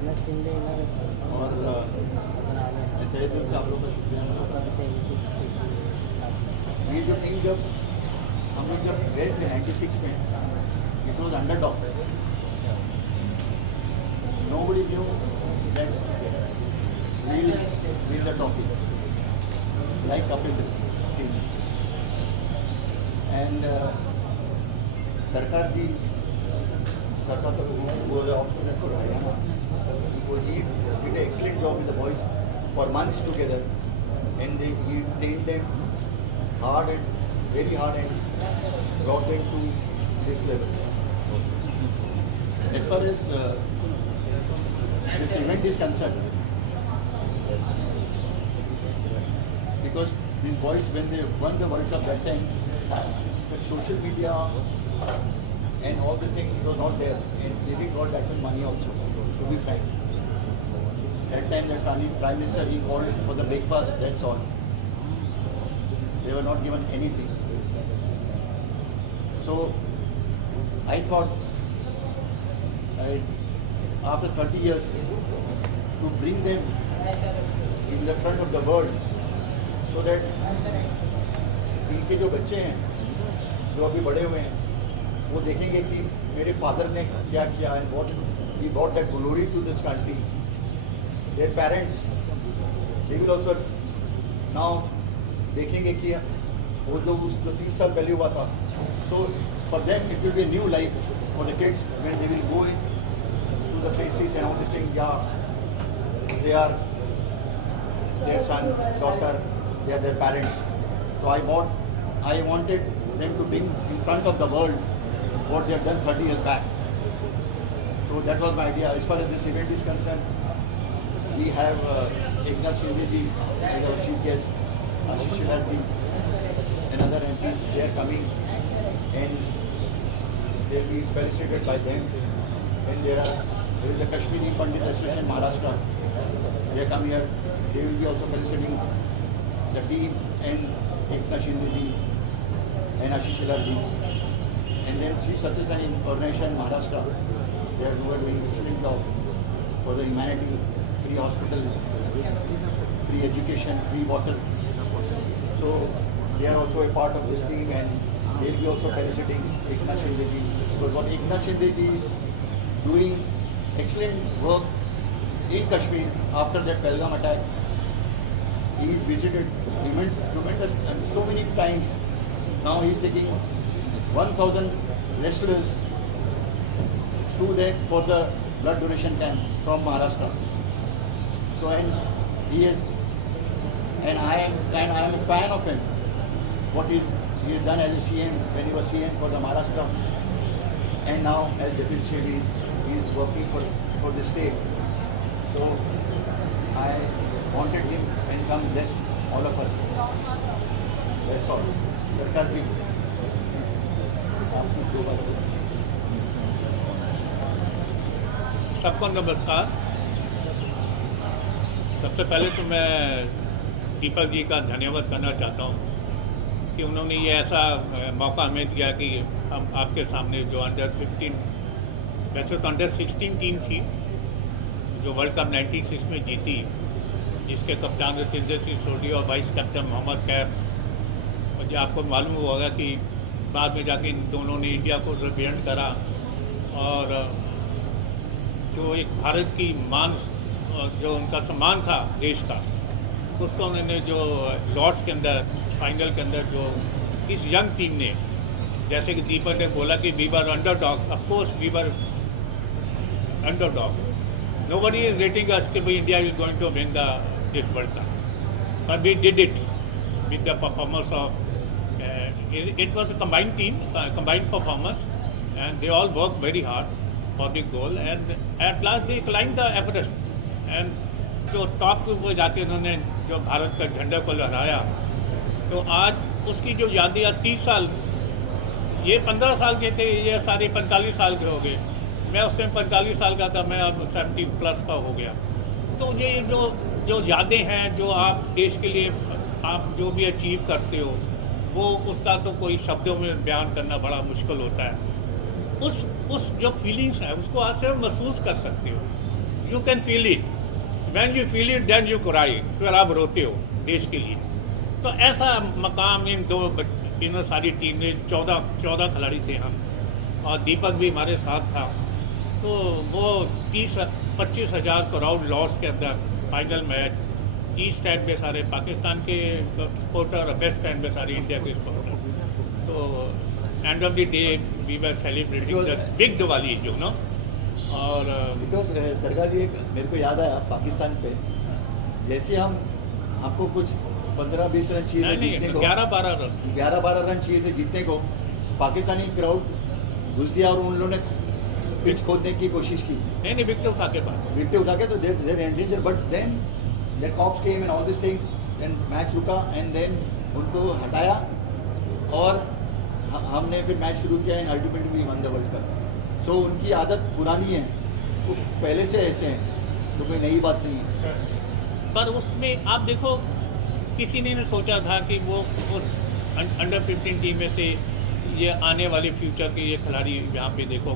Player और मैं तहे दिल से आप लोग का शुक्रिया अदा करता हूँ। ये जो टीम जब हम लोग जब गए थे 96 में, it was underdog, nobody knew that we'll win the trophy like Kapil team. And Sarkar ji, Sarkar who was the opponent for Haryana, he did an excellent job with the boys for months together, and he trained them hard and very hard and brought them to this level. As far as this event is concerned, because these boys, when they won the World Cup that time, the social media and all this thing was not there, and they didn't got that much money also, to be frank. That time the Prime Minister, he called for the breakfast, that's all. They were not given anything. So I thought, after 30 years, to bring them in the front of the world, so that इनके जो बच्चे हैं, जो अभी बड़े हुए हैं, वो देखेंगे कि मेरे फादर ने क्या किया, and what he brought that glory to this country. Their parents, they will also now देखेंगे कि वो जो 30 साल पहले हुआ था. So for them it will be a new life for the kids when they will go to the places and all this thing. Yeah, they are their son, daughter, they are their parents. So I wanted them to bring in front of the world what they have done 30 years back. So that was my idea. As far as this event is concerned, we have Eknath Shinde ji as our chief guest, Ashish Shelar ji, and other MPs. They are coming and they will be felicitated by them. And there is a Kashmiri Pandit Association Maharashtra. They come here. They will be also felicitating the team and Eknath Shinde ji and Ashish Shelar ji. And then Sri Satya Sai Organization Maharashtra. They are doing excellent job for the humanity, free hospital, free education, free water. So they are also a part of this team, and they will be also feliciting Eknath Shinde ji, because what Eknath Shinde ji is doing excellent work in Kashmir after that Pahalgam attack. He is visited tremendous so many times. Now he is taking 1,000 wrestlers to there for the blood donation camp from Maharashtra. So and I am a fan of him. What he has done as a CM when he was CM for the Maharashtra, and now as Deputy CM he is working for the state. So I wanted him and come bless all of us. That's all. Sarkar ji, please, आपको दो बार सबको नमस्कार। सबसे पहले तो मैं दीपक जी का धन्यवाद करना चाहता हूँ कि उन्होंने ये ऐसा मौका हमें दिया कि हम आपके सामने जो अंडर 15, वैसे तो अंडर 16 टीम थी जो वर्ल्ड कप 96 में जीती, जिसके कप्तान रतिंदर सिंह सोढी और वाइस कैप्टन मोहम्मद कैफ। मुझे आपको मालूम होगा कि बाद में जाके इन दोनों ने इंडिया को रिप्रेजेंट करा, और जो एक भारत की मान, जो उनका सम्मान था देश का, उसको उन्होंने जो लॉर्ड्स के अंदर फाइनल के अंदर जो इस यंग टीम ने, जैसे कि दीपक ने बोला कि we were underdog, of course we were underdog, nobody is rating us कि भाई India is going to win this World Cup, but we did it with the performance of it was a combined team, combined performance, and they all worked very hard for the goal, and at last they climbed the Everest, and जो top पे जाके उन्होंने जो भारत का झंडा को लहराया, तो आज उसकी जो यादें 30 साल, ये 15 साल के थे, ये सारे 45 साल के हो गए। मैं उस टाइम 45 साल का था, मैं अब 70+ का हो गया। तो ये जो यादें हैं, जो आप देश के लिए आप जो भी अचीव करते हो, वो उसका तो कोई शब्दों में बयान करना बड़ा मुश्किल होता है। उस जो फीलिंग्स है उसको आज से महसूस कर सकते हो। You can feel it, when you feel it then you cry, फिर आप रोते हो देश के लिए। तो ऐसा मकाम इन सारी टीम ने 14 खिलाड़ी थे हम, और दीपक भी हमारे साथ था। तो वो 30-25 हज़ार क्राउड लॉस के अंदर फाइनल मैच, ईस्ट स्टैंड में सारे पाकिस्तान के सपोर्टर और वेस्ट स्टैंड में सारे इंडिया के सपोर्टर। तो end of the day we were celebrating the big Diwali, you know. और बिकॉज सरकार जी, एक मेरे को याद आया पाकिस्तान पे, जैसे हमको कुछ 15-20 रन चाहिए थे जीतने को, 11-12 रन चाहिए थे जीतने को, पाकिस्तानी क्राउड घुस गया और उन लोगों ने पिच खोदने की कोशिश की। नहीं विकेट उठा के तो there endanger, but then cops came and all this things, then match रुका एंड देन उनको हटाया और हमने फिर मैच शुरू किया and ultimately we won the world cup. So उनकी आदत पुरानी है, वो पहले से ऐसे हैं, तो कोई नई बात नहीं है। पर उसमें आप देखो, किसी ने नहीं सोचा था कि वो अंडर 15 टीम में से ये आने वाले फ्यूचर के ये खिलाड़ी यहाँ पे देखो,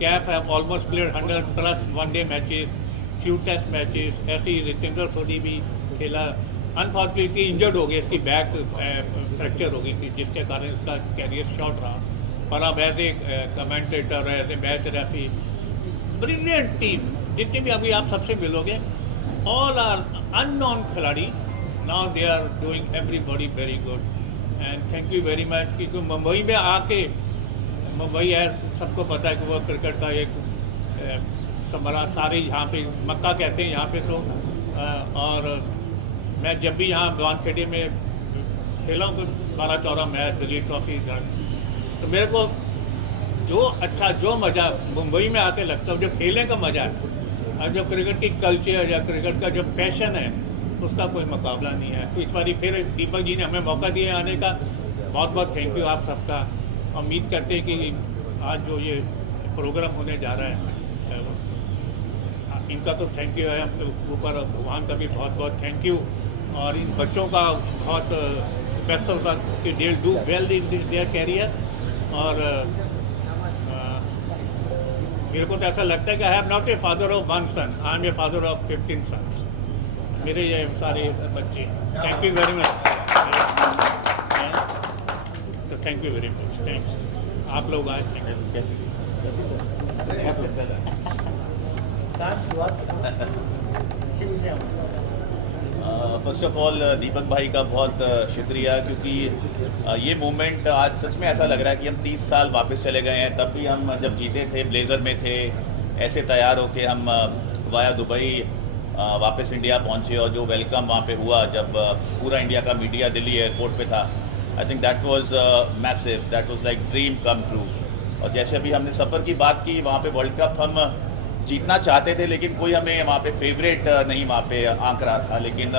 कैफ है almost played 100+ one day matches, few test matches. ऐसे ही रितेंद्र सोडी भी खेला, अनफॉर्चुनेटली इंजर्ड हो गया, इसकी बैक फ्रैक्चर हो गई थी, जिसके कारण इसका कैरियर शॉर्ट रहा। पर अब as a commentator, as a match referee, brilliant team, जितने भी अभी आप सबसे मिलोगे, ऑल आर अननोन खिलाड़ी, now they are doing everybody very good and thank you very much. क्योंकि मुंबई में आके, मुंबई है सबको पता है कि वो क्रिकेट का एक समरा, सारे यहाँ पे मक्का कहते हैं यहाँ पे। तो और मैं जब भी यहाँ भवानखेड़े में खेला हूँ 12-14 मैच, दिल्ली ट्रॉफी, तो मेरे को जो मज़ा मुंबई में आके लगता है, जो खेलने का मज़ा है और जो क्रिकेट की कल्चर या क्रिकेट का जो पैशन है, उसका कोई मुकाबला नहीं है। तो इस बार फिर दीपक जी ने हमें मौका दिया आने का, बहुत बहुत थैंक यू आप सबका। उम्मीद करते हैं कि आज जो ये प्रोग्राम होने जा रहा है, इनका तो थैंक यू है, हम ऊपर भगवान का भी बहुत बहुत थैंक यू, और इन बच्चों का बहुत बेस्ट ऑफ लक कि they do well in their career. और मेरे को तो ऐसा लगता है कि I have not a father of 1 son, I am a father of 15 sons, मेरे ये सारे बच्चे। थैंक यू वेरी मच, तो thank you very much, thanks आप लोग आए, thank you. First of all Deepak भाई का बहुत शुक्रिया, क्योंकि ये मूवमेंट आज सच में ऐसा लग रहा है कि हम 30 साल वापस चले गए हैं। तब भी हम जब जीते थे ब्लेजर में थे, ऐसे तैयार होके हम वाया दुबई वापस इंडिया पहुंचे, और जो वेलकम वहाँ पे हुआ जब पूरा इंडिया का मीडिया दिल्ली एयरपोर्ट पे था, I think that was massive, that was like dream come true. और जैसे अभी हमने सफ़र की बात की, वहाँ पे वर्ल्ड कप हम जीतना चाहते थे, लेकिन कोई हमें वहाँ पे फेवरेट नहीं वहाँ पे आंक रहा था। लेकिन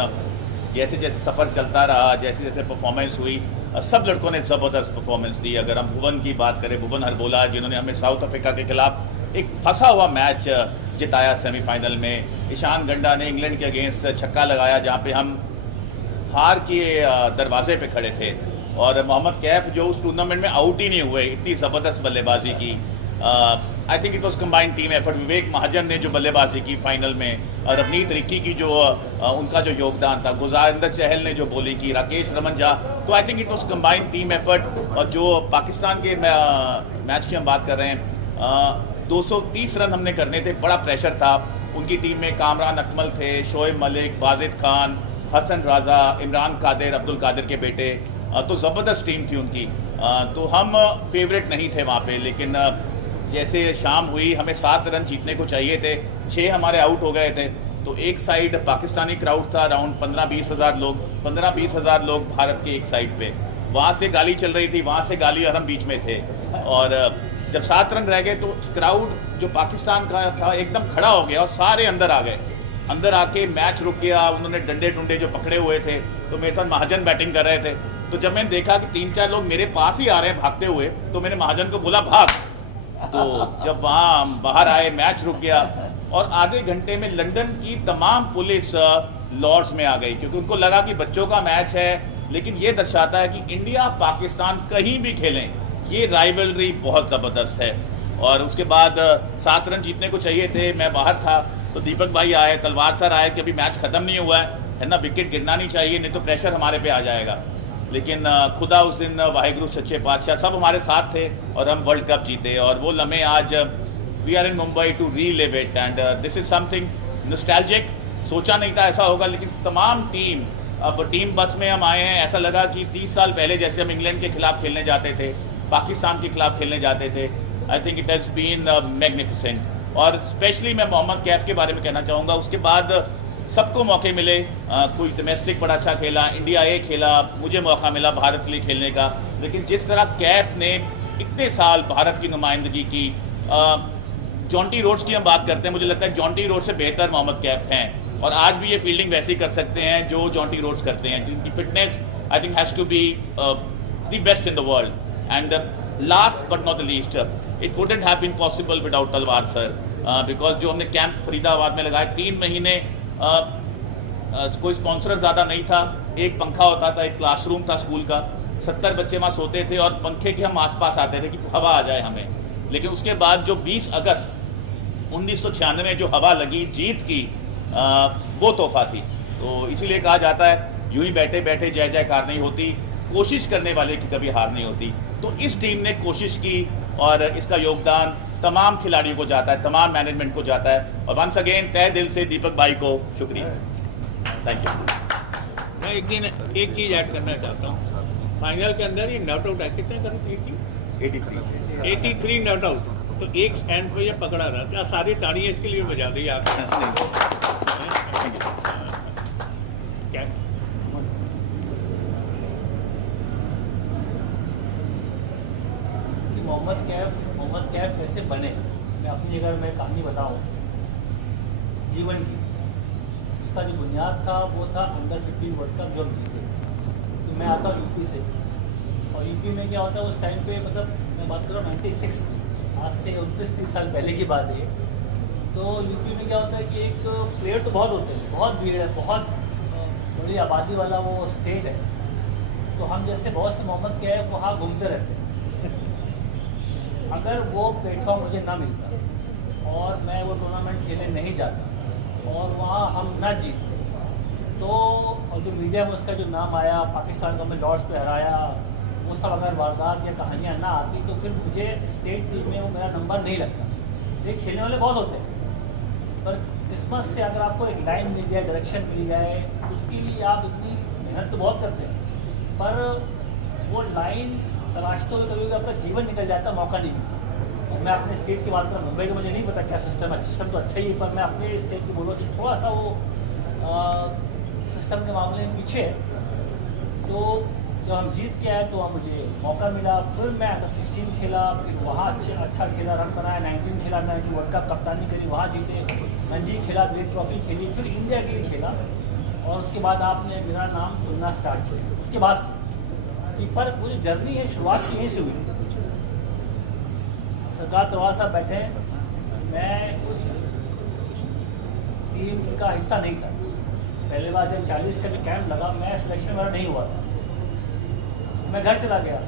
जैसे जैसे सफ़र चलता रहा, जैसे जैसे परफॉर्मेंस हुई, सब लड़कों ने ज़बरदस्त परफॉर्मेंस दी। अगर हम भुवन की बात करें, भुवन हरबोला, जिन्होंने हमें साउथ अफ्रीका के खिलाफ एक फंसा हुआ मैच जिताया सेमीफाइनल में। ईशान गंडा ने इंग्लैंड के अगेंस्ट छक्का लगाया, जहाँ पे हम हार के दरवाजे पे खड़े थे, और मोहम्मद कैफ जो उस टूर्नामेंट में आउट ही नहीं हुए, इतनी ज़बरदस्त बल्लेबाजी की। I think it was combined team effort. Vivek Mahajan ने जो बल्लेबाजी की फाइनल में, और रवनीत रिक्की की जो उनका जो योगदान था, गुजारिंदर चहल ने जो बॉलिंग की, राकेश रमन झा, तो आई think it was combined team effort. और जो पाकिस्तान के मैच की हम बात कर रहे हैं, 230 रन हमने करने थे, बड़ा प्रेशर था। उनकी टीम में कामरान अकमल थे, शोएब मलिक, वाजिद खान, हसन राजा, इमरान कादिर, अब्दुल कादिर के बेटे, तो ज़बरदस्त टीम थी उनकी। तो हम फेवरेट नहीं थे वहाँ पे, लेकिन जैसे शाम हुई, हमें 7 रन जीतने को चाहिए थे, 6 हमारे आउट हो गए थे। तो एक साइड पाकिस्तानी क्राउड था, अराउंड 15-20 हज़ार लोग, 15-20 हज़ार लोग भारत के एक साइड पे, वहाँ से गाली चल रही थी, वहाँ से गाली, और हम बीच में थे। और जब 7 रन रह गए तो क्राउड जो पाकिस्तान का था एकदम खड़ा हो गया और सारे अंदर आ गए। अंदर आके मैच रुक गया, उन्होंने डंडे डुंडे जो पकड़े हुए थे, तो मेरे साथ महाजन बैटिंग कर रहे थे। तो जब मैंने देखा कि 3-4 लोग मेरे पास ही आ रहे हैं भागते हुए, तो मैंने महाजन को बोला भाग। तो जब वहाँ बाहर आए, मैच रुक गया, और आधे घंटे में लंदन की तमाम पुलिस लॉर्ड्स में आ गई, क्योंकि उनको लगा कि बच्चों का मैच है। लेकिन ये दर्शाता है कि इंडिया पाकिस्तान कहीं भी खेलें, ये राइवलरी बहुत ज़बरदस्त है। और उसके बाद 7 रन जीतने को चाहिए थे, मैं बाहर था, तो दीपक भाई आए, तलवार सर आए कि अभी मैच ख़त्म नहीं हुआ है ना, विकेट गिरना नहीं चाहिए, नहीं तो प्रेशर हमारे पे आ जाएगा। लेकिन खुदा उस दिन वाहिगुरु सच्चे पातशाह सब हमारे साथ थे और हम वर्ल्ड कप जीते। और वो लम्हे आज we are in Mumbai to relive it and this is something nostalgic. सोचा नहीं था ऐसा होगा, लेकिन तमाम टीम, अब टीम बस में हम आए हैं, ऐसा लगा कि 30 साल पहले जैसे हम इंग्लैंड के खिलाफ खेलने जाते थे, पाकिस्तान के खिलाफ खेलने जाते थे। I think it has been magnificent. और स्पेशली मैं मोहम्मद कैफ के बारे में कहना चाहूँगा, उसके बाद सबको मौके मिले, कोई डोमेस्टिक बड़ा अच्छा खेला, इंडिया ए खेला, मुझे मौका मिला भारत के लिए खेलने का। लेकिन जिस तरह कैफ ने इतने साल भारत की नुमाइंदगी की, जॉन्टी रोड्स की हम बात करते हैं, मुझे लगता है जॉन्टी रोड से बेहतर मोहम्मद कैफ हैं और आज भी ये फील्डिंग वैसी कर सकते हैं जो जॉन्टी रोड्स करते हैं, जिनकी fitness I think has to be the best in the world. And last but not the least, it wouldn't have been possible without Talwar sir, because जो हमने कैंप फरीदाबाद में लगाया 3 महीने, कोई स्पॉन्सर ज़्यादा नहीं था, एक पंखा होता था, एक क्लासरूम था स्कूल का, 70 बच्चे वहाँ सोते थे और पंखे के हम आसपास आते थे कि हवा आ जाए हमें। लेकिन उसके बाद जो 20 अगस्त 1996 जो हवा लगी जीत की, वो तोहफा थी। तो इसीलिए कहा जाता है यूं ही बैठे बैठे जय जयकार नहीं होती, कोशिश करने वाले की कभी हार नहीं होती। तो इस टीम ने कोशिश की और इसका योगदान तमाम खिलाड़ियों को जाता है, तमाम मैनेजमेंट को जाता है। और वंस अगेन तहे दिल से दीपक भाई को शुक्रिया, थैंक यू। मैं एक चीज़ ऐड करना चाहता हूँ, फाइनल के अंदर ये नॉट आउट है, कितने कर 83 नॉट आउट, तो एक स्टैंड पर ये पकड़ा रहा, क्या सारी ताड़ियाँ इसके लिए बजा दी आपने? क्या मोहम्मद कैफ कैसे बने, मैं अपनी अगर मैं कहानी बताऊं जीवन की, उसका जो बुनियाद था वो था अंडर 15 वर्ल्ड कप जो हम जीते। तो मैं आता हूँ यूपी से, और यूपी में क्या होता है उस टाइम पे, मतलब मैं बात कर रहा हूँ 96 की, आज से 29-30 साल पहले की बात है। तो यूपी में क्या होता है कि एक प्लेयर तो बहुत होते हैं, बहुत भीड़ है, बहुत बड़ी आबादी वाला वो स्टेट है। तो हम जैसे बहुत से मोहम्मद कैफ वहाँ घूमते रहते हैं। अगर वो प्लेटफॉर्म मुझे ना मिलता और मैं वो टूर्नामेंट खेलने नहीं जाता और वहाँ हम ना जीतते, तो और जो मीडिया में उसका जो नाम आया, पाकिस्तान को हमें लॉर्ड्स पे हराया, वो सब अगर वारदात या कहानियाँ ना आती तो फिर मुझे स्टेट टीम में वो मेरा नंबर नहीं लगता। ये खेलने वाले बहुत होते हैं, पर किस्मत से अगर आपको एक लाइन मिल जाए, डायरेक्शन मिल जाए, उसके लिए आप इतनी मेहनत तो बहुत करते हैं, पर वो लाइन तलाशते हुए कभी आपका जीवन निकल जाता, मौका नहीं मिलता। और मैं अपने स्टेट की बात करूँ, मुंबई का मुझे नहीं पता क्या सिस्टम है, सिस्टम तो अच्छा ही है, पर मैं अपने स्टेट की बोलूँ तो थोड़ा सा वो सिस्टम के मामले में पीछे है। तो जब हम जीत के आए तो वहाँ मुझे मौका मिला, फिर मैं अंडर 16 खेला, फिर वहाँ अच्छा खेला, रन बनाया, 19 खेला, 19 वर्ल्ड कप कप्तानी करी, वहाँ जीते, रणजी खेला, दिलीप ट्रॉफी खेली, फिर इंडिया के लिए खेला, और उसके बाद आपने मेरा नाम सुनना स्टार्ट किया। उसके बाद पर वो जो जर्नी है शुरुआत यहीं से हुई। सरकार तलवार साहब बैठे हैं, मैं उस टीम का हिस्सा नहीं था। पहले बार जब 40 का जो कैंप लगा, मैं सिलेक्शन मेरा नहीं हुआ था, मैं घर चला गया।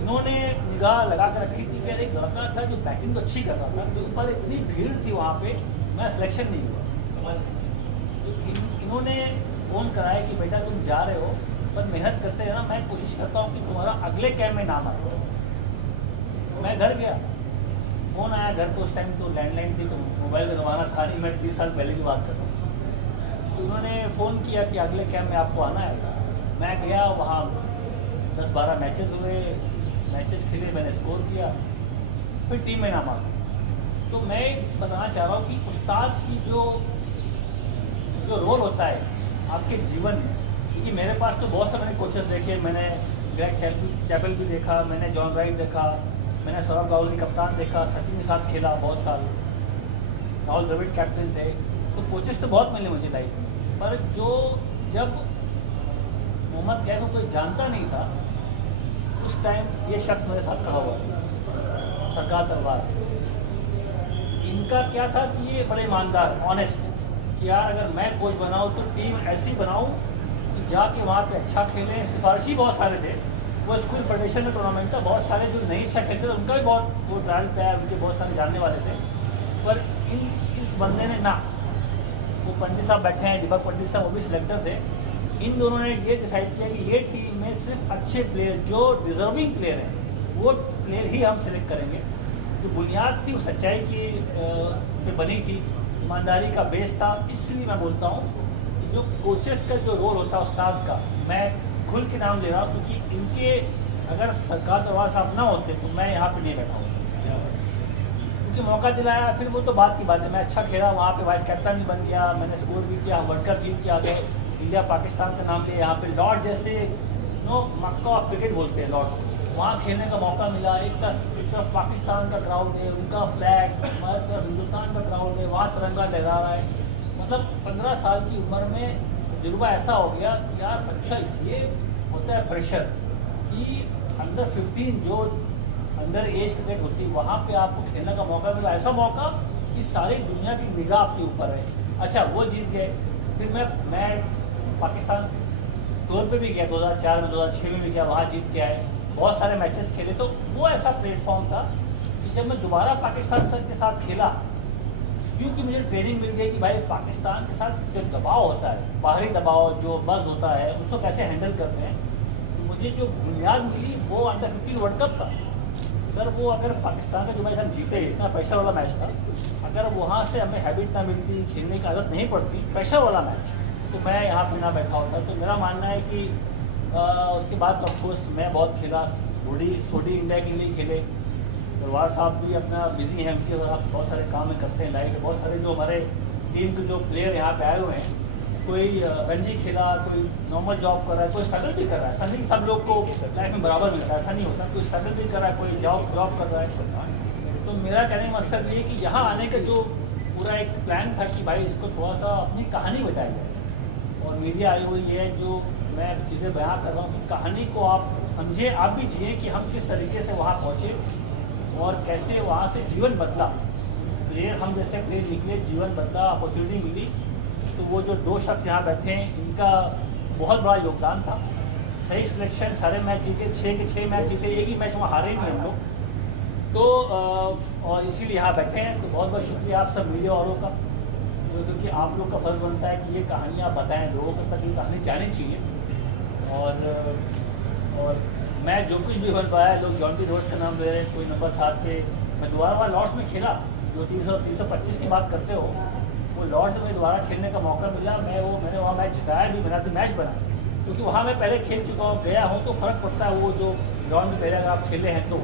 इन्होंने निगाह लगा कर रखी थी, फिर एक लड़का था जो बैटिंग तो अच्छी कर रहा था, जो ऊपर इतनी भीड़ थी वहाँ पे, मैं सिलेक्शन नहीं हुआ। तो इन्होंने फ़ोन कराया कि बेटा तुम जा रहे हो, पर मेहनत करते रहना, मैं कोशिश करता हूँ कि तुम्हारा अगले कैंप में नाम आए। मैं घर गया, फ़ोन आया घर को, उस टाइम तो लैंडलाइन थी, तो मोबाइल का ज़माना था नहीं, मैं 30 साल पहले की बात कर रहा हूँ। तो उन्होंने फ़ोन किया कि अगले कैंप में आपको आना है। मैं गया, वहाँ 10-12 मैचेस हुए, मैचेस खेले, मैंने स्कोर किया, फिर टीम में नाम आ गया। तो मैं बताना चाह रहा हूँ कि उस्ताद की जो रोल होता है आपके जीवन में, क्योंकि मेरे पास तो बहुत से मैंने कोचेस देखे, मैंने ग्रेग चैपल भी देखा, मैंने जॉन राइट देखा, मैंने सौरभ गांगुली कप्तान देखा, सचिन के साथ खेला बहुत साल, राहुल द्रविड़ कैप्टन थे, तो कोचेस तो बहुत मिले मुझे लाइफ में। पर जब मोहम्मद कैफ को कोई जानता नहीं था, उस टाइम ये शख्स मेरे साथ खड़ा हुआ था, सरकार तलवार। इनका क्या था कि ये बड़े ईमानदार, ऑनेस्ट, कि यार अगर मैं कोच बनाऊँ तो टीम ऐसी बनाऊँ जाके वहाँ पे अच्छा खेलें। सिफारिशी बहुत सारे थे, वो स्कूल फेडरेशन में टूर्नामेंट था, बहुत सारे जो नहीं अच्छा खेलते थे उनका भी बहुत वो ट्रायल पे आया, उनके बहुत सारे जानने वाले थे। पर इस इस बंदे ने ना, वो पंडित साहब बैठे हैं, दीपक पंडित साहब, वो भी सिलेक्टर थे। इन दोनों ने ये डिसाइड किया कि ये टीम में सिर्फ अच्छे प्लेयर जो डिजर्विंग प्लेयर हैं वो प्लेयर ही हम सिलेक्ट करेंगे। जो बुनियाद थी वो सच्चाई की पे बनी थी, ईमानदारी का बेस था। इसलिए मैं बोलता हूँ कि जो कोचेस का जो रोल होता है उस्ताद का, मैं खुल के नाम ले रहा हूँ क्योंकि इनके अगर सरकार दरबार साहब ना होते तो मैं यहाँ पे नहीं बैठा हूँ। क्योंकि मौका दिलाया, फिर वो तो बात की बात है। मैं अच्छा खेला, वहाँ पे वाइस कैप्टन भी बन गया, मैंने स्कोर भी किया, वर्ल्ड कप जीत के आ गए, इंडिया पाकिस्तान का नाम लिया। यहाँ पे लॉर्ड जैसे मक्का ऑफ क्रिकेट बोलते हैं लॉर्ड्स को, वहाँ खेलने का मौका मिला। एक तरफ पाकिस्तान का क्राउड है, उनका फ्लैग, हमारी तरफ हिंदुस्तान का क्राउड है, वहाँ तिरंगा लहरा रहा है। मतलब 15 साल की उम्र में तजुर्बा ऐसा हो गया कि यार अच्छा ये होता है प्रेशर कि अंडर 15 जो अंडर एज क्रिकेट होती है वहाँ पे आपको खेलने का मौका मिला। ऐसा मौका कि सारी दुनिया की निगाह आपके ऊपर है। अच्छा वो जीत गए, फिर मैं पाकिस्तान टूर पे भी गया 2004 में, 2006 में भी गया, वहाँ जीत के आए, बहुत सारे मैचेस खेले। तो वो ऐसा प्लेटफॉर्म था कि जब मैं दोबारा पाकिस्तान सर के साथ खेला, क्योंकि मुझे ट्रेनिंग मिल गई कि भाई पाकिस्तान के साथ जो दबाव होता है, बाहरी दबाव जो बज़ होता है, उसको कैसे हैंडल करते हैं। तो मुझे जो बुनियाद मिली वो अंडर 15 वर्ल्ड कप था सर। वो अगर पाकिस्तान का जो मैच हम जीते, इतना प्रेशर वाला मैच था, अगर वहाँ से हमें हैबिट ना मिलती, खेलने की आदत नहीं पड़ती, प्रेशर वाला मैच, तो मैं यहाँ पे ना बैठा होता। तो मेरा मानना है कि उसके बाद ऑफकोर्स मैं बहुत खेला, सोडी इंडिया के लिए खेले। दरबार साहब भी अपना बिजी हैं, उनके साथ बहुत सारे काम में करते हैं लाइव। बहुत सारे जो हमारे टीम के जो प्लेयर यहाँ पे आए हुए हैं, कोई रणजी खेला, कोई नॉर्मल जॉब कर रहा है, कोई स्ट्रगल भी कर रहा है। ऐसा नहीं सब लोग को लाइफ में बराबर मिलता है, ऐसा नहीं होता। कोई स्ट्रगल भी कर रहा है, कोई जॉब कर रहा है। तो मेरा कहने का मकसद ये कि यहाँ आने का जो पूरा एक प्लान था कि भाई इसको थोड़ा सा अपनी कहानी बताई जाए, और मीडिया आई हुई है जो मैं चीज़ें बयां कर रहा हूँ कि कहानी को आप समझे, आप भी जिए कि हम किस तरीके से वहाँ पहुँचे और कैसे वहाँ से जीवन बदला। प्लेयर हम जैसे प्लेयर निकले, जीवन बदला, अपॉर्चुनिटी मिली। तो वो जो 2 शख्स यहाँ बैठे हैं, इनका बहुत बड़ा योगदान था। सही सिलेक्शन, सारे मैच जीते, 6 के 6 मैच जीते, एक ही मैच वहाँ हारे नहीं हम लोग। तो और इसीलिए यहाँ बैठे हैं। तो बहुत बहुत शुक्रिया आप सब मीडिया वालों का, क्योंकि आप लोग का फर्ज बनता है कि ये कहानियाँ बताएं, लोगों तक ये कहानी जानी चाहिए। और मैं जो कुछ भी बन पाया, लोग जॉन्टी रोड्स का नाम ले रहे हैं, कोई नंबर 7 पे। मैं दोबारा लॉर्ड्स में खेला, जो 325 की बात करते हो, वो लॉर्ड्स में दोबारा खेलने का मौका मिला। मैंने वहाँ मैच जिताया भी, मैंने तो मैच बनाया, क्योंकि वहाँ मैं पहले खेल चुका हूँ, गया हूँ, तो फ़र्क पड़ता है वो जो ग्राउंड में पहले अगर आप खेले हैं तो।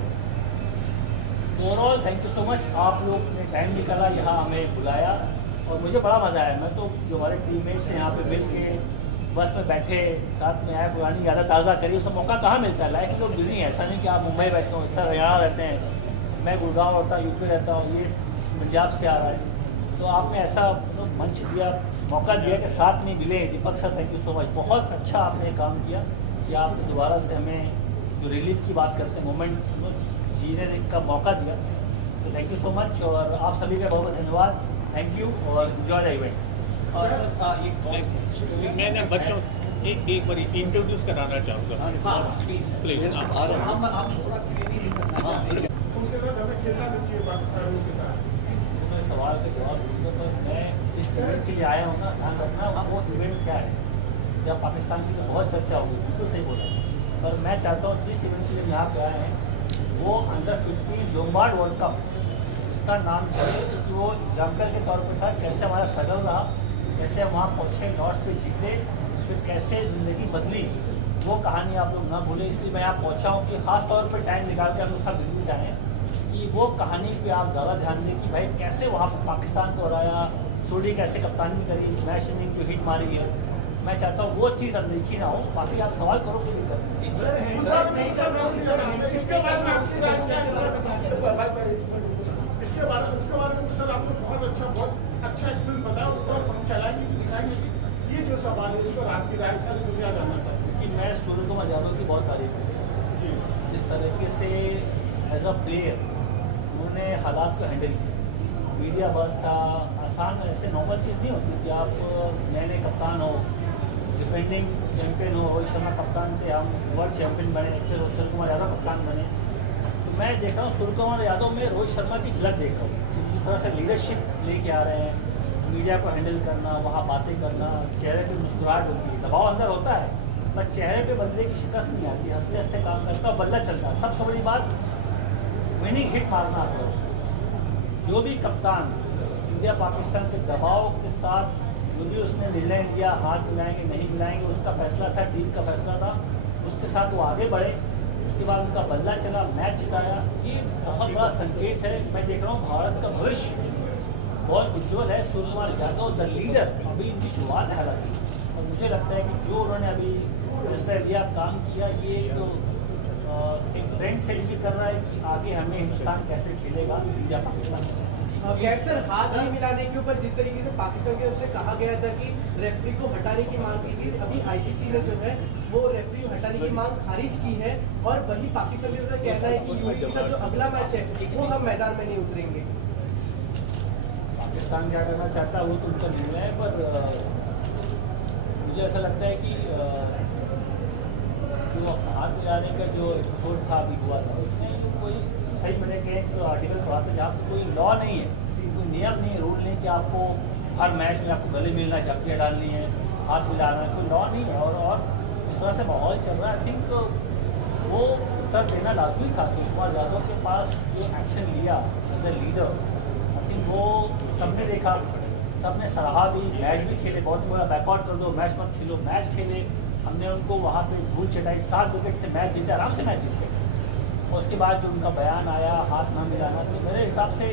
Overall thank you so much, आप लोग ने टाइम निकाला, यहाँ हमें बुलाया और मुझे बड़ा मज़ा आया। मैं तो जो हमारे टीममेट्स हैं यहाँ पे मिल के बस में बैठे, साथ में आए, पुरानी यादें ताज़ा करी। उसका मौका कहाँ मिलता है, लाइफ में लोग बिजी हैं। ऐसा नहीं कि आप मुंबई बैठे हो, इस तरह हरियाणा रहते हैं, मैं गुड़गांव रहता हूँ, यूपी रहता हूँ, ये पंजाब से आ रहा है। तो आपने ऐसा मंच दिया, मौका दिया कि साथ में मिले। Deepak sir thank you so much, बहुत अच्छा आपने काम किया कि आपने दोबारा से हमें जो रिलीफ की बात करते हैं, मोमेंट जीने का मौका दिया। तो थैंक यू सो मच, और आप सभी का बहुत बहुत धन्यवाद। थैंक यू और एंजॉय द इवेंट। और सर मैंने बच्चों एक बार इंट्रोड्यूस कराना चाहूँगा, प्लीज। हम थोड़ा क्लियरली करना चाहते हैं उनके साथ हमें खेलना नहीं चाहिए पाकिस्तानियों के साथ। मैं सवाल का जवाब दूंगा, पर मैं जिस इवेंट के लिए आया हूँ ना, ध्यान रखना वो इवेंट क्या है। जब पाकिस्तान की तो बहुत चर्चा होगी, बिल्कुल सही बोला, पर मैं चाहता हूँ जिस इवेंट के लिए यहाँ पे आए हैं वो अंडर 15 लोम्बार्ड वर्ल्ड कप, इसका नाम चले, क्योंकि वो एग्जाम्पल के तौर पर था कैसे हमारा स्ट्रगल रहा, कैसे हम वहाँ पहुँचे, लॉर्ड्स पे जीते, फिर कैसे ज़िंदगी बदली, वो कहानी आप लोग ना भूलें। इसलिए मैं यहाँ पहुँचा हूँ कि ख़ास तौर पर टाइम निकाल के हम लोग सब दिल्ली से आए हैं कि वो कहानी पे आप ज़्यादा ध्यान दें कि भाई कैसे वहाँ पर पाकिस्तान को हराया, सोडी कैसे कप्तानी करी, मैच इनिंग जो हिट मारी है। मैं चाहता हूँ वो चीज़ अनदेखी ना हो। बाकी आप सवाल करो, कोई दिक्कत नहीं। इसके बारे में सर आपने बहुत अच्छा एक्सप्लेन बताया, और हम चलाएंगे भी, दिखाएंगे भी। ये जो सवाल है इस पर आपकी राय सर मुझे जानना चाहते हैं कि मैं सूर्य कुमार यादव की बहुत तारीफ करती हूँ, जिस तरीके से एज अ प्लेयर उन्होंने हालात को हैंडल किया। मीडिया बस था, आसान ऐसे नॉर्मल चीज़ नहीं होती कि आप नए कप्तान हो, डिफेंडिंग चैंपियन हो, रोहित शर्मा कप्तान थे, हम वर्ल्ड चैंपियन बने, फिर सूर्य कुमार यादव कप्तान बने। तो मैं देख रहा हूँ सूर्य कुमार यादव में रोहित शर्मा की झलक देख रहा हूँ। जिस तरह से लीडरशिप लेके आ रहे हैं, मीडिया को हैंडल करना, वहाँ बातें करना, चेहरे पे मुस्कुराहट होती है, दबाव अंदर होता है पर चेहरे पे बंदे की शिकस्त नहीं आती, हंसते हंसते काम करता है, बदला चलता है। सबसे बड़ी बात विनिंग हिट मारना आता है उसको। जो भी कप्तान इंडिया पाकिस्तान के दबाव के साथ जो भी उसने निर्णय लिया, हाथ मिलाएंगे नहीं मिलाएंगे, उसका फैसला था, टीम का फैसला था, उसके साथ वो आगे बढ़े। उसके बाद उनका बल्ला चला, मैच जिताया। ये बहुत बड़ा संकेत है। मैं देख रहा हूँ भारत का भविष्य बहुत उज्जवल है। सूर्य कुमार यादव द लीडर, अभी इनकी शुरुआत है हालांकि, और मुझे लगता है कि जो उन्होंने अभी फैसला लिया, काम किया, ये तो एक ट्रेंड सेट भी कर रहा है कि आगे हमें हिंदुस्तान कैसे खेलेगा इंडिया पाकिस्तान। सर, हाथ नहीं मिलाने के ऊपर जिस तरीके से पाकिस्तान की तरफ से कहा गया था कि रेफरी को हटाने की मांग की थी, अभी आईसीसी ने जो है वो रेफरी हटाने की मांग खारिज की है और वही पाकिस्तान की तरफ से कहना है कि यूएई के साथ जो अगला मैच है वो हम मैदान में नहीं उतरेंगे। पाकिस्तान क्या करना चाहता है वो तो उनका निर्णय है, पर मुझे ऐसा लगता है कि जो हाथ मिलाने का जो एपिसोड था अभी हुआ था, उसमें जो कोई सही मैंने के एक आर्टिकल पढ़ा था जहाँ पर कोई लॉ नहीं है, कोई नियम नहीं है, रूल नहीं कि आपको हर मैच में आपको गले मिलना है, चप्पियाँ डालनी है, हाथ मिलाना है, कोई लॉ नहीं है। और जिस तरह से माहौल चल रहा है, आई थिंक वो उत्तर देना लाजमी था। सूर्य कुमार यादव के पास जो एक्शन लिया as a leader, I think वो सबने देखा, सबने सराहा भी, मैच भी खेले। बहुत बोला बैकआउट कर दो, मैच मत खेलो, मैच खेले। हमने उनको वहाँ पे धूल चटाई, 7 विकेट से मैच जीते, आराम से मैच जीते। और उसके बाद जो उनका बयान आया हाथ न मिलाना, तो मेरे हिसाब से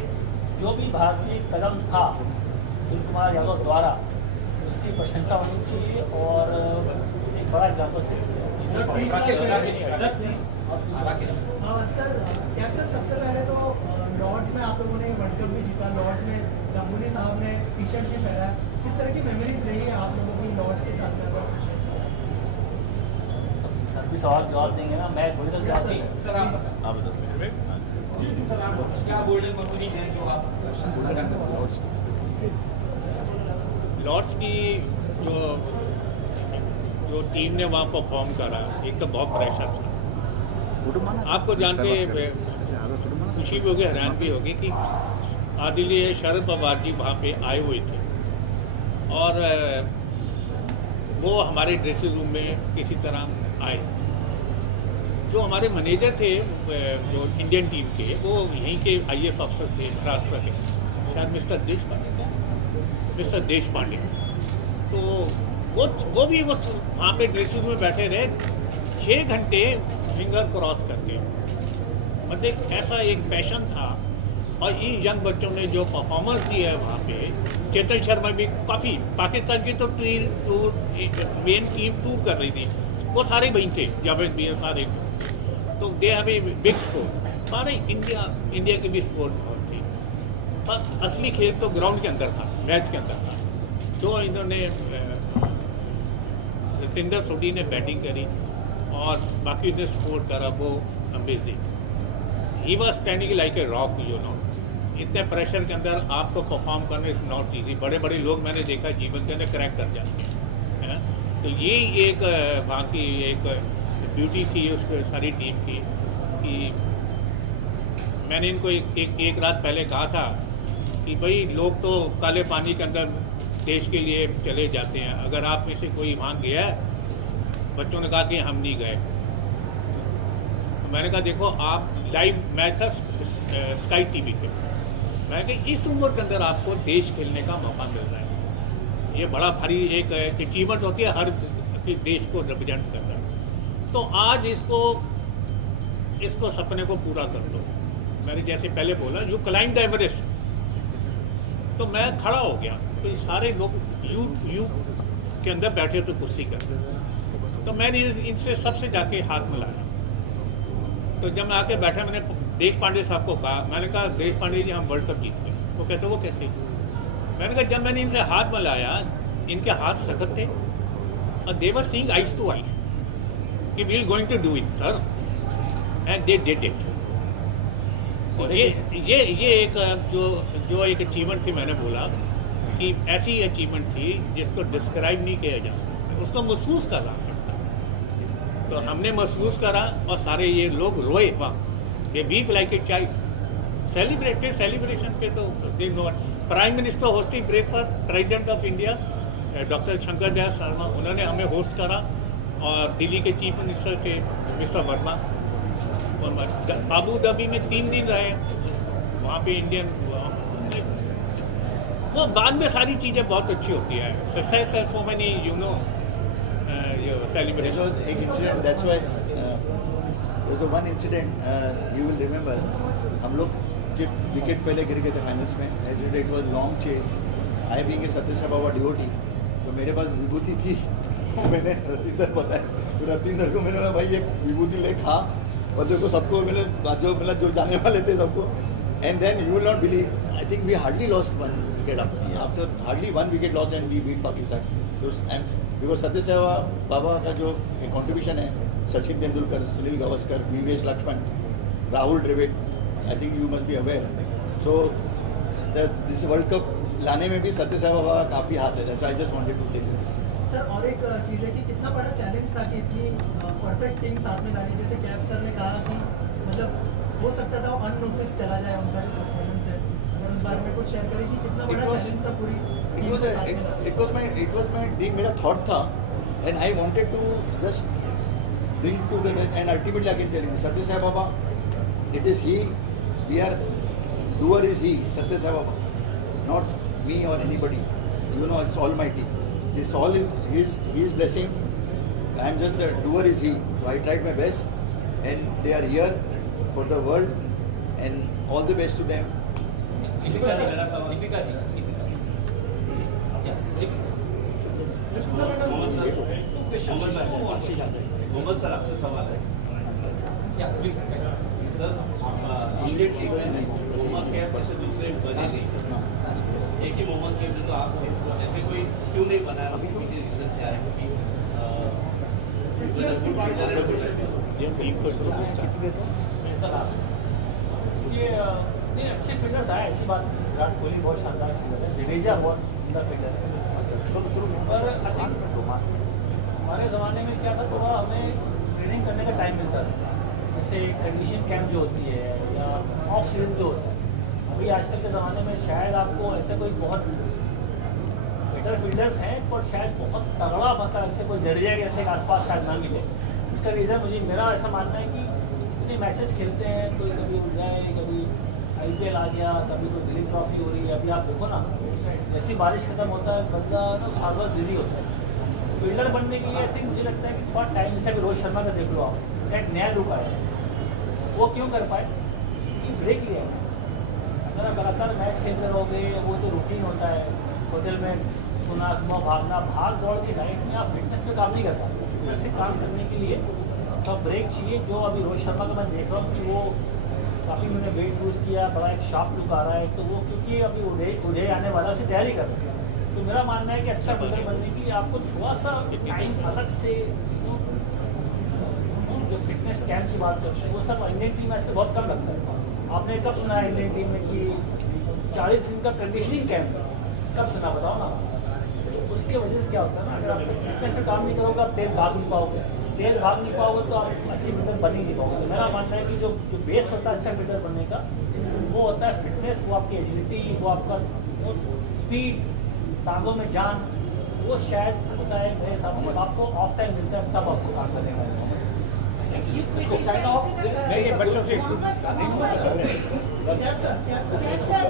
जो भी भारतीय कदम था सूर्य कुमार यादव द्वारा, उसकी प्रशंसा होनी चाहिए और एक बड़ा एग्जाम्पल से सर कैप्टन, सबसे पहले तो लॉर्ड्स में आप लोगों ने वर्ल्ड कप भी जीता, लॉर्ड्स में गांगुली साहब ने टी शर्ट भी पहना है, किस तरह की मेमोरीज रही है आप लोगों की लॉर्ड्स के साथ में? सर भी सवाल जवाब देंगे ना, मैं थोड़ी देर बात सर आप क्या गोल्डन मेमोरीज हैं जो आप लॉर्ड्स की जो टीम ने वहाँ परफॉर्म करा, एक तो बहुत प्रेशर था। आपको जान के खुशी भी होगी, हैरान भी होगी कि आदिलीय शरद पवार जी वहाँ पे आए हुए थे और वो हमारे ड्रेसिंग रूम में किसी तरह आए। जो हमारे मैनेजर थे जो इंडियन टीम के, वो यहीं के आईएएस अफसर थे महाराष्ट्र के, शायद मिस्टर देश पांडे। तो वो भी वहाँ पे ड्रेसिंग रूम में बैठे रहे 6 घंटे फिंगर क्रॉस करके। मतलब ऐसा एक पैशन था। और इन यंग बच्चों ने जो परफॉर्मेंस दी है वहाँ पे, चेतन शर्मा भी काफ़ी, पाकिस्तान की तो मेन टीम टूर कर रही थी, वो सारे वहीं थे, जावेद भी सारे। तो they have a big sport, सारे इंडिया की भी स्पोर्ट बहुत थी। पर असली खेल तो ग्राउंड के अंदर था, मैच के अंदर था। जो इन्होंने रतिंदर सोडी ने बैटिंग करी और बाकी ने सपोर्ट करा, वो amazing. He was standing like a rock, you know. इतने प्रेशर के अंदर आपको परफॉर्म करना इज नॉट ईजी। बड़े बड़े लोग मैंने देखा जीवन के अंदर क्रैक कर जाते हैं। तो ये एक वहाँ की एक ब्यूटी थी उस सारी टीम की कि मैंने इनको एक रात पहले कहा था कि भाई लोग तो काले पानी के अंदर देश के लिए चले जाते हैं, अगर आप में से कोई वहाँ गया है? बच्चों ने कहा कि हम नहीं गए। तो मैंने कहा देखो आप लाइव मैच था स्काई टीवी पे, मैंने कहा इस उम्र के अंदर आपको देश खेलने का मौका मिल रहा है, ये बड़ा भारी एक अचीवमेंट होती है, हर देश को रिप्रेजेंट कर रहा है। तो आज इसको सपने को पूरा कर दो। मैंने जैसे पहले बोला यू क्लाइंब द एवरेस्ट, तो मैं खड़ा हो गया, तो ये सारे लोग यू के अंदर बैठे थे कुर्सी कर, तो मैंने इनसे सबसे जाके हाथ मिलाया। तो जब मैं आके बैठा, मैंने देश पांडे साहब को कहा, मैंने कहा देश पांडे जी हम वर्ल्ड कप जीत गए। वो कहते वो कैसे? मैंने कहा जब मैंने इनसे हाथ मिलाया, इनके हाथ सख्त थे और they were seeing eyes to eyes कि we are going to do it sir, and they did it. ये एक जो एक अचीवमेंट थी, मैंने बोला कि ऐसी अचीवमेंट थी जिसको डिस्क्राइब नहीं किया जा सकता, उसको महसूस करना पड़ता। तो हमने महसूस करा और सारे ये लोग रोए वहाँ They weep like a child. Celebration पे तो they not. Prime Minister hosting breakfast, President of India, doctor Shankar Dayal Sharma, उन्होंने हमें होस्ट करा, और दिल्ली के चीफ मिनिस्टर थे मिस्टर वर्मा, अबू धाबी में 3 दिन रहे, वहाँ पे इंडियन वो बाद में सारी चीज़ें बहुत अच्छी होती है. Success has so many, you know, celebration. एक incident, that's why there's one incident you will remember. हम लोग जब विकेट पहले गिर गए थे फाइनल्स में, as it was long chase. I being a सत्य साई बाबा devotee, तो मेरे पास विभूति थी, मैंने रतिंदर बताया, तो रतिंदर को मैंने बोला भाई ये विभूति ले खा, और देखो सबको मैंने जो जाने वाले थे सबको. And then you will not believe, I think we hardly lost 1 wicket after hardly 1 wicket loss and we beat Pakistan. Because सत्य साई बाबा का जो contribution है, Sachin Tendulkar, Sunil Gavaskar, वीवेश Lakshman, Rahul Dravid, I think you must be aware. So this World Cup लाने में भी सत्य साई बाबा का काफ़ी हाथ है. So I just wanted to tell you this. Sir और एक चीज़ है कि कितना बड़ा चैलेंज था कि इतनी परफेक्ट टीम साथ में लानी. जैसे कैफ सर ने कहा कि मतलब हो सकता था वो अननोटिस चला जाए उनका जो परफॉर्मेंस है, अगर उस बारे में कुछ शेयर करें कि कितना बड़ा चैलेंज था पूरी टीम को साथ में लाना. It was my dream, मेरा thought था, and I wanted to just bring together, and ultimately I can tell you, Satya Sai Baba, it is he, we are, doer is he, Satya Sai Baba, not me or anybody. You know, it's Almighty. It's all his blessing. I am just the doer is he. So I tried my best, and they are here for the world, and all the best to them. Deepika ji, Deepika ji, Deepika. Mohammad sir आपसे सवाल है. Sir Indian team में मोहम्मद कैफ जैसे दूसरे बने नहीं, एक ही मोहम्मद कैफ जो तो आप थे, तो ऐसे कोई क्यों नहीं बनाया? अभी रिसर्च क्या है ये नहीं अच्छे फील्डर्स आए, ऐसी बात. विराट कोहली बहुत शानदार फील्डर है, जडेजा बहुत सुंदर फील्डर है, पर आई थिंक हमारे ज़माने में क्या था, थोड़ा हमें ट्रेनिंग करने का टाइम मिलता था. जैसे कंडीशन कैंप जो होती है या ऑफ सीजन जो होता है. अभी आजकल के ज़माने में शायद आपको ऐसे कोई बहुत बेटर फील्डर्स हैं, पर शायद बहुत तगड़ा मतलब ऐसे कोई जडेजा के ऐसे आसपास शायद ना मिले. उसका रीज़न मेरा ऐसा मानना है कि इतने मैचेस खेलते हैं, कोई कभी उड़ जाए, कभी IPL आ गया, कभी कोई दिलीप ट्रॉफी हो रही है. अभी आप देखो ना, जैसी बारिश खत्म होता है बंदा ना साल भर बिजी होता है. फील्डर बनने के लिए आई थिंक मुझे लगता है कि थोड़ा टाइम, जैसे अभी रोहित शर्मा का देख लो आप, एक नया लुक आया. वो क्यों कर पाए? कि ब्रेक लिया. अगर आप लगातार मैच खेलते रहोगे, वो जो रूटीन होता है होटल में सोना, सुबह भागना, भाग दौड़ के नाइट में आप फिटनेस पे काम नहीं कर पाते. फिटनेस से काम करने के लिए तो ब्रेक चाहिए. जो अभी रोहित शर्मा का मैं देख रहा हूँ कि वो काफ़ी उन्होंने वेट लूज़ किया, बड़ा एक शार्प लुक आ रहा है, तो वो क्योंकि अभी उड़े आने वाला उसे तैयारी कर रहे हैं. तो मेरा मानना है कि अच्छा फील्डर बनने के लिए आपको थोड़ा सा टाइम अलग से, जो फिटनेस कैंप की बात करते हैं वो सब इंडियन टीम में ऐसे बहुत कम लगता है. आपने कब सुना है इंडियन टीम में कि 40 दिन का कंडीशनिंग कैंप, कब सुना बताओ ना. उसके वजह से क्या होता है ना, अगर आप फिटनेस से काम नहीं करोगे, आप तेज़ भाग नहीं पाओगे, तेज़ भाग नहीं पाओगे तो आप अच्छी फील्डर बन ही नहीं पाओगे. तो मेरा मानना है कि जो बेस होता है अच्छा फील्डर बनने का, वो होता है फिटनेस, वो आपकी एजिलिटी, वो आपका स्पीड, टांगों में जान, वो शायद होता है मेरे हिसाब से. आपको ऑफ टाइम मिलता है तब आपको काम करने का. नहीं, बच्चों से कैफ सर